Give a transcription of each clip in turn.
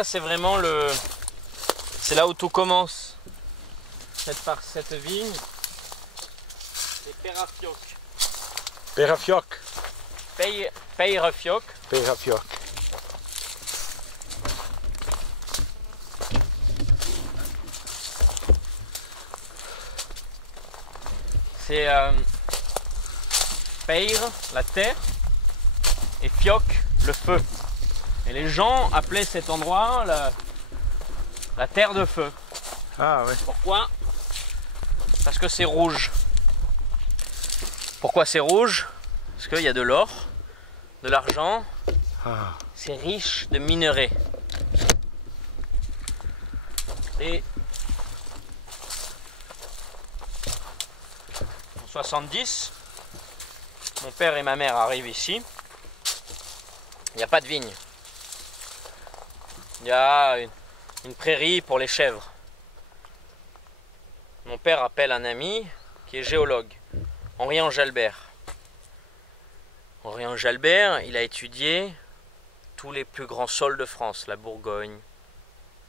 ça c'est vraiment le... C'est là où tout commence. Cette vigne, c'est Peyrafioc. Peyrafioc. Peyrafioc. Peyrafioc. C'est Peyre, la terre, et Fioc, le feu. Et les gens appelaient cet endroit la terre de feu. Ah ouais. Pourquoi? Parce que c'est rouge. Pourquoi c'est rouge? Parce qu'il y a de l'or, de l'argent, c'est riche de minerais. Et en 70, mon père et ma mère arrivent ici. Il n'y a pas de vigne. Il y a une prairie pour les chèvres. Mon père appelle un ami qui est géologue, Henri Enjalbert. Henri Enjalbert, il a étudié tous les plus grands sols de France, la Bourgogne,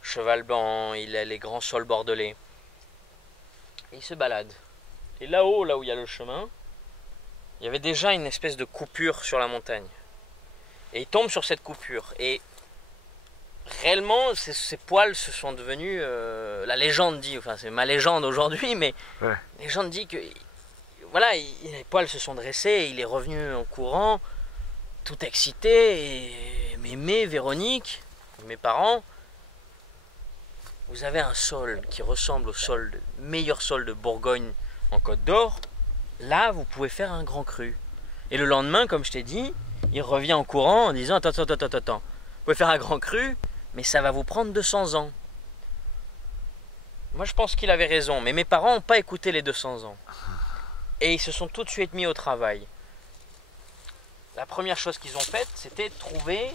Chevalban, il a les grands sols bordelais. Et il se balade. Et là-haut, là où il y a le chemin, il y avait déjà une espèce de coupure sur la montagne. Et il tombe sur cette coupure. Et réellement, ces poils se sont devenus... la légende dit, enfin c'est ma légende aujourd'hui, mais ouais. La légende dit que... Voilà, les poils se sont dressés et il est revenu en courant, tout excité. Et Mémé, Véronique, mes parents, vous avez un sol qui ressemble au meilleur sol de Bourgogne en Côte d'Or. Là, vous pouvez faire un grand cru. Et le lendemain, comme je t'ai dit, il revient en courant en disant attends. Vous pouvez faire un grand cru, mais ça va vous prendre 200 ans. Moi, je pense qu'il avait raison, mais mes parents n'ont pas écouté les 200 ans. Et ils se sont tout de suite mis au travail. La première chose qu'ils ont faite, c'était trouver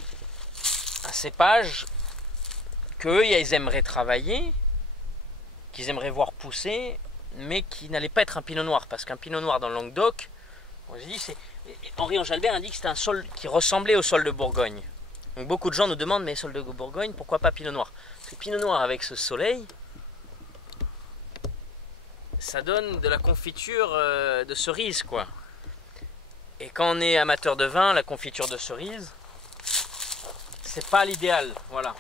un cépage qu'eux, ils aimeraient travailler, qu'ils aimeraient voir pousser, mais qui n'allait pas être un pinot noir. Parce qu'un pinot noir dans le Languedoc, Henri Enjalbert a dit que c'était un sol qui ressemblait au sol de Bourgogne. Donc beaucoup de gens nous demandent, mais sol de Bourgogne, pourquoi pas pinot noir? Parce que pinot noir avec ce soleil, ça donne de la confiture de cerise, quoi. Et quand on est amateur de vin, la confiture de cerise, c'est pas l'idéal, voilà.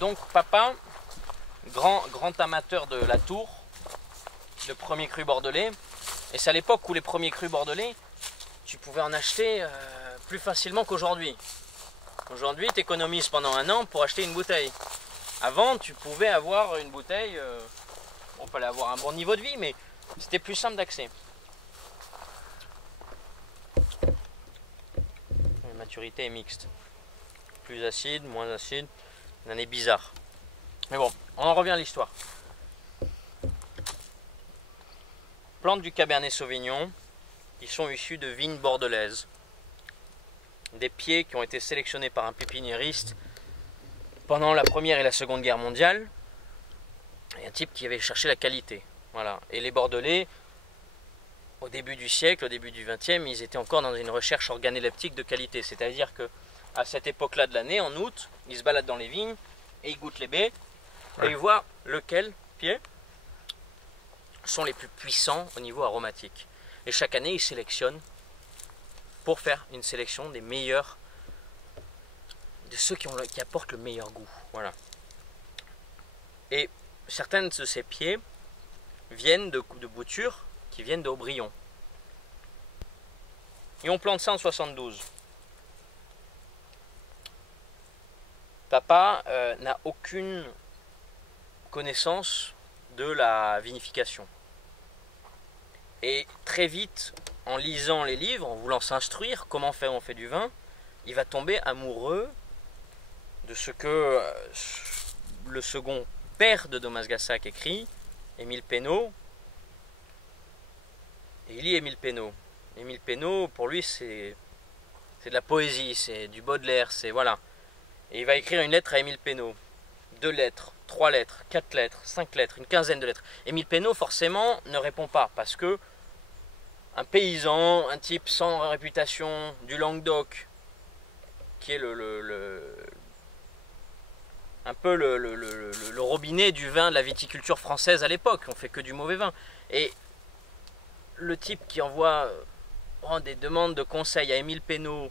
Donc papa, grand amateur de la Tour, le premier cru bordelais, et c'est à l'époque où les premiers crus bordelais, tu pouvais en acheter plus facilement qu'aujourd'hui. Aujourd'hui, tu économises pendant un an pour acheter une bouteille. Avant, tu pouvais avoir une bouteille, on fallait avoir un bon niveau de vie, mais c'était plus simple d'accès. La maturité est mixte. Plus acide, moins acide, une année bizarre. Mais bon, on en revient à l'histoire. Plantes du Cabernet Sauvignon qui sont issues de vignes bordelaises. Des pieds qui ont été sélectionnés par un pépiniériste pendant la Première et la Seconde Guerre mondiale. Et un type qui avait cherché la qualité. Voilà. Et les Bordelais, au début du siècle, au début du XXe, ils étaient encore dans une recherche organoleptique de qualité. C'est-à-dire qu'à cette époque-là de l'année, en août, ils se baladent dans les vignes et ils goûtent les baies et ils voient lequel pied sont les plus puissants au niveau aromatique. Et chaque année, ils sélectionnent pour faire une sélection des meilleurs, de ceux qui apportent le meilleur goût. Voilà. Et certaines de ces pieds viennent de boutures qui viennent de Haut-Brion. Et on plante ça en 72. Papa n'a aucune connaissance de la vinification. Et très vite, en lisant les livres, en voulant s'instruire comment on fait du vin, il va tomber amoureux de ce que le second père de Thomas Gassac écrit, Émile Pénaud. Et il lit Émile Pénaud. Émile Pénaud, pour lui, c'est de la poésie, c'est du Baudelaire, c'est voilà. Et il va écrire une lettre à Émile Pénaud. 2 lettres, 3 lettres, 4 lettres, 5 lettres, une quinzaine de lettres. Émile Pénaud, forcément, ne répond pas parce que un paysan, un type sans réputation du Languedoc, qui est un peu le robinet du vin de la viticulture française à l'époque. On fait que du mauvais vin. Et le type qui envoie des demandes de conseils à Émile Pénaud,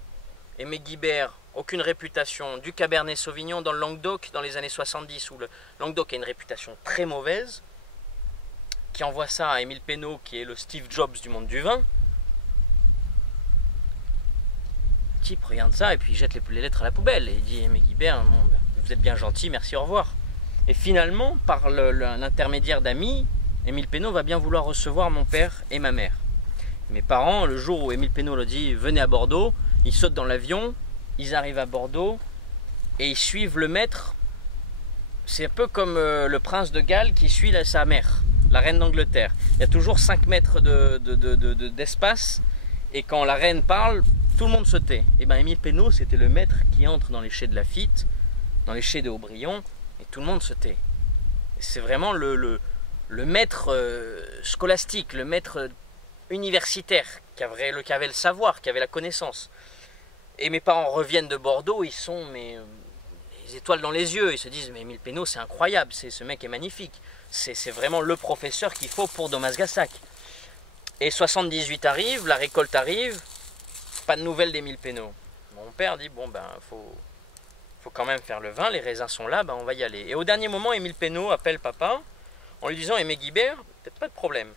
Aimé Guibert, aucune réputation, du Cabernet Sauvignon dans le Languedoc dans les années 70, où le Languedoc a une réputation très mauvaise, qui envoie ça à Émile Pénaud, qui est le Steve Jobs du monde du vin. Le type regarde ça et puis il jette les lettres à la poubelle et il dit: Aimé Guibert, bon, ben, vous êtes bien gentil, merci, au revoir. Et finalement, par l'intermédiaire d'amis, Émile Pénaud va bien vouloir recevoir mon père et ma mère. Mes parents, le jour où Émile Pénaud leur dit venez à Bordeaux, ils sautent dans l'avion, ils arrivent à Bordeaux et ils suivent le maître. C'est un peu comme le prince de Galles qui suit sa mère, la reine d'Angleterre. Il y a toujours 5 mètres d'espace et quand la reine parle, tout le monde se tait. Et bien Émile Pénaud, c'était le maître qui entre dans les chais de Laffitte, dans les chais de Aubryon, et tout le monde se tait. C'est vraiment le maître scolastique, le maître universitaire qui avait le savoir, qui avait la connaissance. Et mes parents reviennent de Bordeaux, ils sont les étoiles dans les yeux, ils se disent mais Émile Pénaud c'est incroyable, ce mec est magnifique, c'est vraiment le professeur qu'il faut pour Thomas Gassac. Et 78 arrive, la récolte arrive, pas de nouvelles d'Émile Pénaud. Mon père dit bon ben faut quand même faire le vin, les raisins sont là, ben on va y aller. Et au dernier moment, Émile Pénaud appelle papa en lui disant Aimé Guibert, peut-être pas de problème.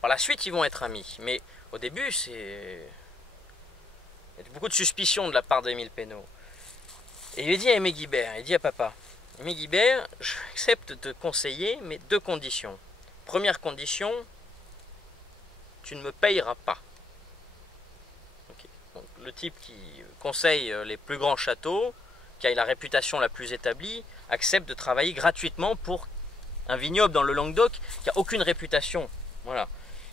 Par la suite, ils vont être amis. Mais au début, il y a beaucoup de suspicion de la part d'Émile Pénaud. Et il lui dit à Aimé Guibert, il dit à papa, Aimé Guibert, j'accepte de te conseiller, mais 2 conditions. Première condition, tu ne me payeras pas. Okay. Donc, le type qui conseille les plus grands châteaux, qui a la réputation la plus établie, accepte de travailler gratuitement pour un vignoble dans le Languedoc qui n'a aucune réputation. Voilà.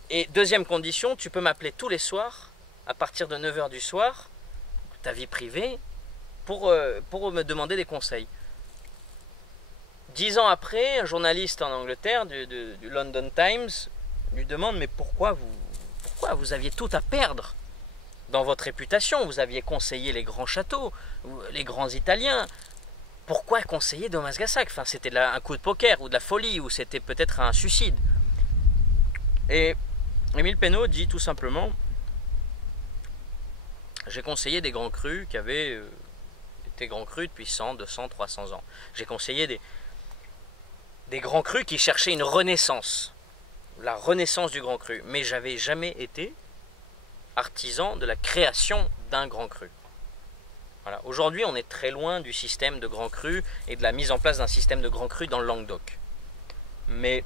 Et deuxième condition, tu peux m'appeler tous les soirs, à partir de 9 h du soir, ta vie privée, pour me demander des conseils. 10 ans après, un journaliste en Angleterre, du London Times, lui demande mais pourquoi vous aviez tout à perdre dans votre réputation? Vous aviez conseillé les grands châteaux, les grands Italiens. Pourquoi conseiller Thomas Gassac? Enfin, c'était un coup de poker ou de la folie, ou c'était peut-être un suicide. Et Émile Pénaud dit tout simplement j'ai conseillé des grands crus qui avaient été grands crus depuis 100, 200, 300 ans. J'ai conseillé des grands crus qui cherchaient une renaissance, la renaissance du grand cru. Mais j'avais jamais été artisan de la création d'un grand cru. Voilà. Aujourd'hui, on est très loin du système de grand cru et de la mise en place d'un système de grand cru dans le Languedoc. Mais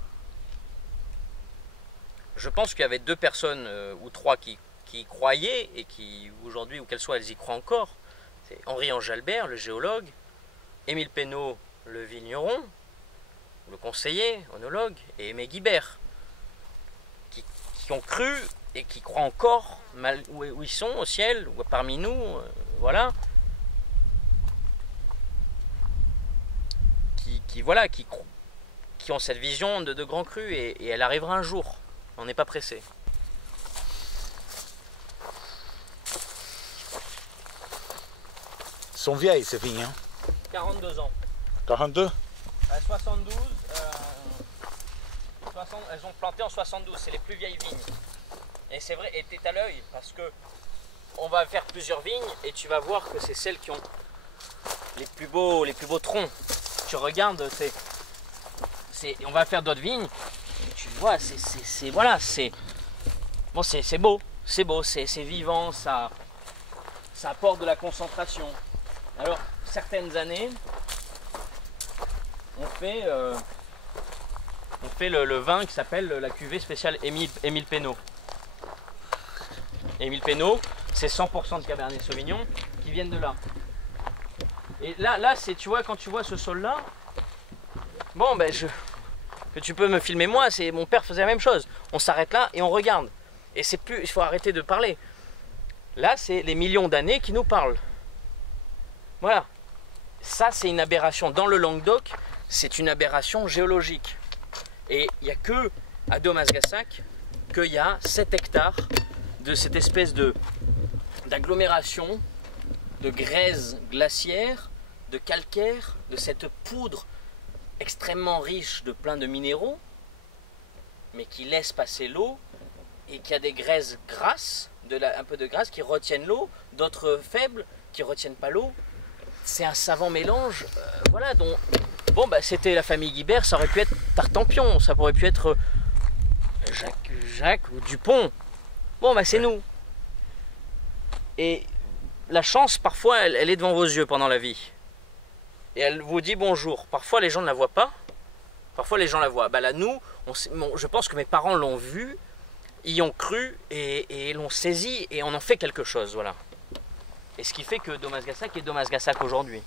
je pense qu'il y avait 2 personnes ou 3 qui y croyaient et qui aujourd'hui, où qu'elles soient, elles y croient encore. C'est Henri-Ange Albert, le géologue, Émile Pénaud, le vigneron, le conseiller, onologue, et Aimé Guibert, qui ont cru et qui croient encore où ils sont au ciel, ou parmi nous, voilà, qui ont cette vision de grand cru, et elle arrivera un jour. On n'est pas pressé. Ils sont vieilles ces vignes, hein? 42 ans. 42? 72, elles ont planté en 72, c'est les plus vieilles vignes. Et c'est vrai, et t'es à l'œil, parce que on va faire plusieurs vignes, et tu vas voir que c'est celles qui ont les plus beaux troncs. Tu regardes, on va faire d'autres vignes, et tu vois, c'est beau, c'est vivant, ça apporte de la concentration. Alors, certaines années, on fait le vin qui s'appelle la cuvée spéciale Émile Pénaud. Émile Pénaud, c'est 100% de Cabernet Sauvignon qui viennent de là. Et là, tu vois, quand tu vois ce sol-là, bon, ben, que tu peux me filmer moi, mon père faisait la même chose. On s'arrête là et on regarde. Et il faut arrêter de parler. Là, c'est les millions d'années qui nous parlent. Voilà. Ça, c'est une aberration. Dans le Languedoc, c'est une aberration géologique. Et il n'y a que à Thomas Gassac qu'il y a 7 hectares de cette espèce d'agglomération de grèze glaciaire, de calcaire, de cette poudre extrêmement riche de plein de minéraux, mais qui laisse passer l'eau, et qui a des grèzes grasses, un peu de graisse qui retiennent l'eau, d'autres faibles qui ne retiennent pas l'eau. C'est un savant mélange, voilà, dont... Bon, bah, c'était la famille Guibert, ça aurait pu être Tartampion, ça aurait pu être Jacques ou Dupont. Bon, bah, c'est nous. Et la chance, parfois, elle est devant vos yeux pendant la vie. Et elle vous dit bonjour. Parfois, les gens ne la voient pas. Parfois, les gens la voient. Bah, là, nous, je pense que mes parents l'ont vu, y ont cru et l'ont saisi et on en fait quelque chose, voilà. Et ce qui fait que Domasgassac est Domasgassac aujourd'hui.